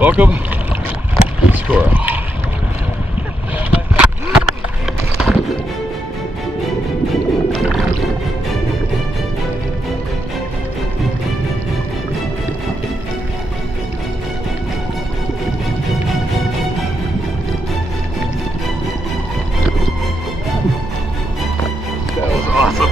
Welcome to Socorro. That was awesome.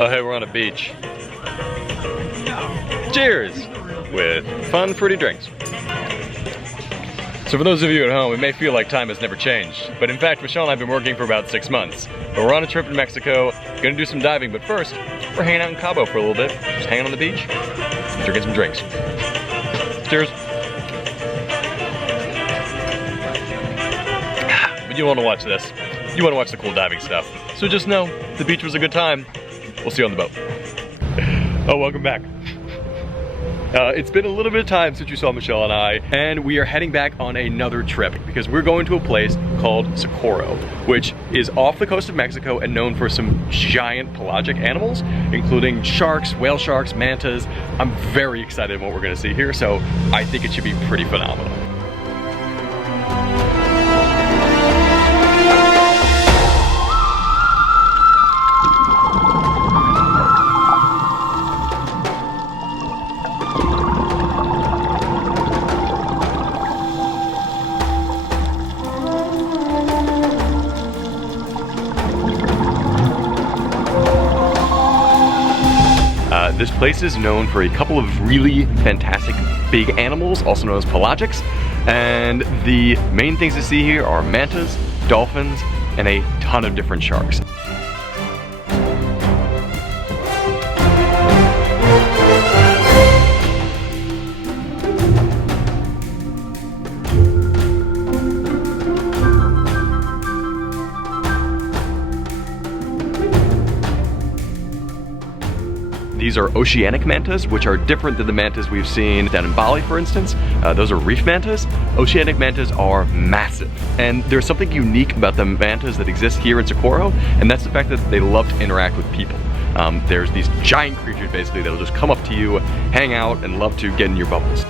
Oh hey, we're on a beach. Cheers! With fun, fruity drinks. So for those of you at home, it may feel like time has never changed, but in fact, Michelle and I have been working for about 6 months. But we're on a trip in Mexico, gonna do some diving, but first, we're hanging out in Cabo for a little bit, just hanging on the beach, drinking some drinks. Cheers. But you wanna watch this. You wanna watch the cool diving stuff. So just know, the beach was a good time. We'll see you on the boat. Oh, welcome back. It's been a little bit of time since you saw Michelle and I, and we are heading back on another trip because we're going to a place called Socorro, which is off the coast of Mexico and known for some giant pelagic animals, including sharks, whale sharks, mantas. I'm very excited about what we're gonna see here, so I think it should be pretty phenomenal. This place is known for a couple of really fantastic big animals, also known as pelagics. And the main things to see here are mantas, dolphins, and a ton of different sharks. These are oceanic mantas, which are different than the mantas we've seen down in Bali, for instance. Those are reef mantas. Oceanic mantas are massive. And there's something unique about the mantas that exist here in Socorro, and that's the fact that they love to interact with people. There's these giant creatures, basically, that'll just come up to you, hang out, and love to get in your bubbles.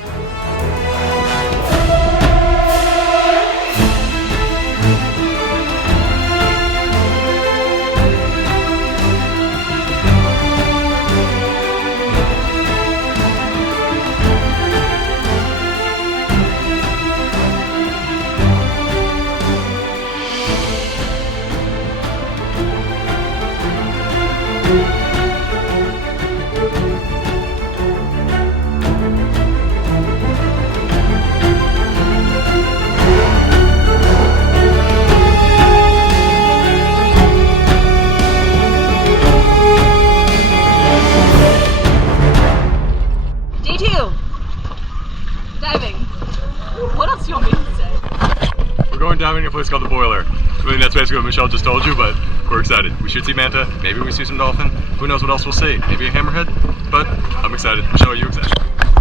Diving in a place called the Boiler. I mean, that's basically what Michelle just told you, but we're excited. We should see manta, maybe we see some dolphin, who knows what else we'll see, maybe a hammerhead, but I'm excited. Michelle, are you excited?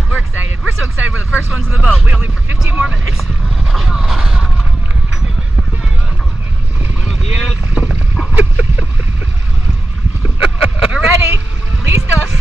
We're excited. We're so excited we're the first ones in the boat. We only for 15 more minutes. We're ready. Least us.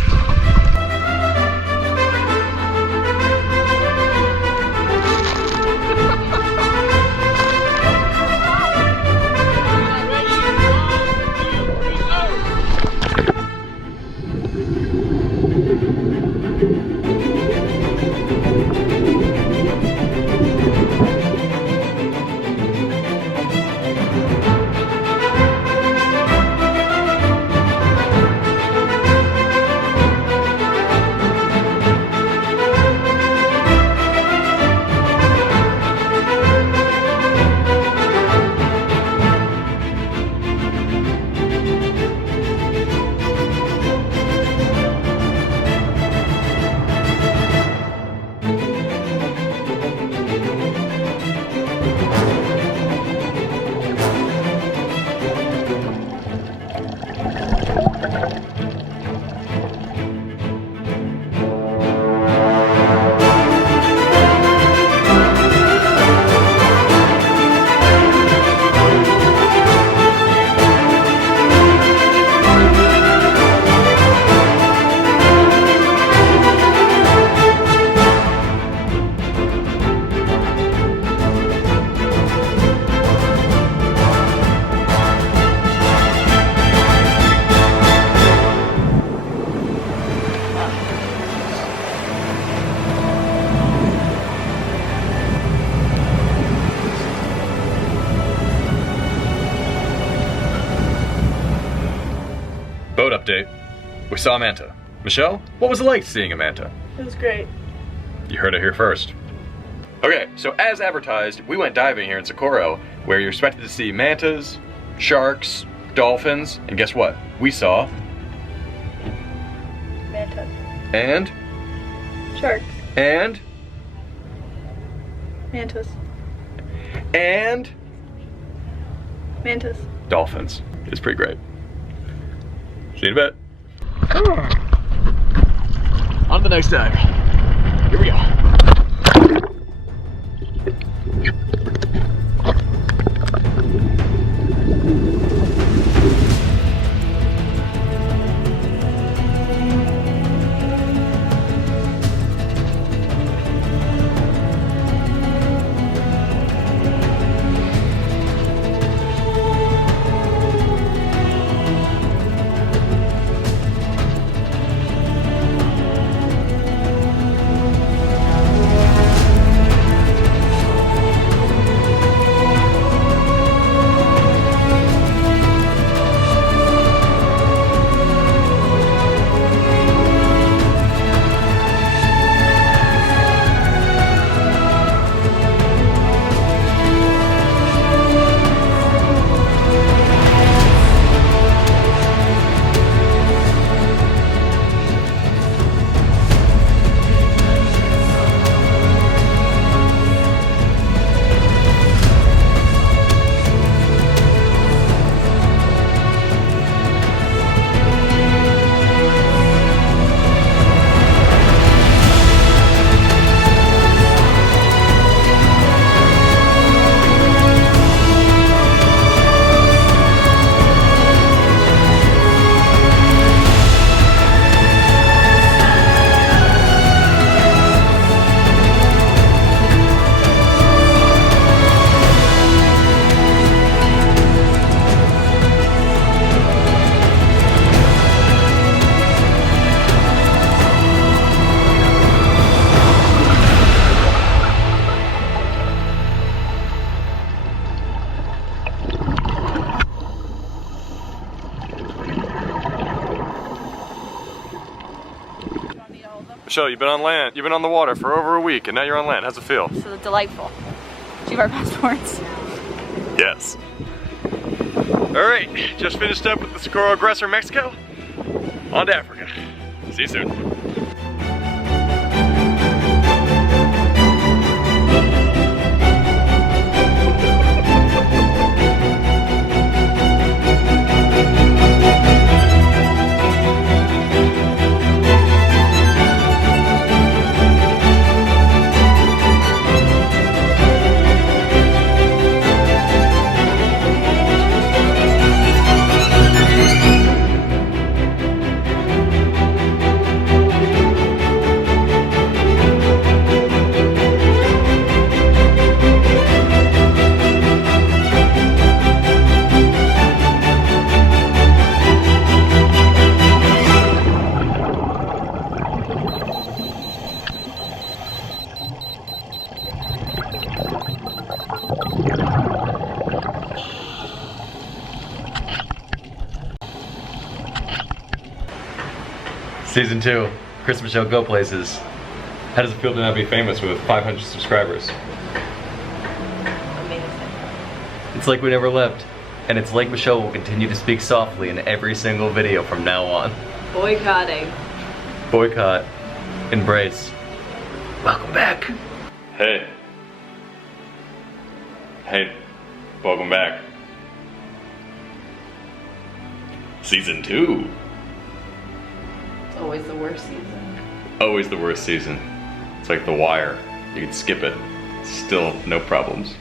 Boat update. We saw a manta. Michelle, what was it like seeing a manta? It was great. You heard it here first. Okay, so as advertised, we went diving here in Socorro, where you're expected to see mantas, sharks, dolphins, and guess what? We saw... Mantas. And? Sharks. And? Mantas. And? Mantas. Dolphins. It's pretty great. See you in a bit. On to the next dive. Here we go. Michelle, you've been on land, you've been on the water for over a week, and now you're on land. How's it feel? So delightful. Do you have our passports? Yes. Alright, just finished up with the Socorro Aggressor, Mexico. On to Africa. See you soon. Season 2, Christmas show, go places. How does it feel to now be famous with 500 subscribers? Amazing. It's like we never left. And it's like Michelle will continue to speak softly in every single video from now on. Boycotting. Boycott. Embrace. Welcome back. Hey. Hey. Welcome back. Season 2. It's always the worst season. Always the worst season. It's like The Wire. You can skip it. Still no problems.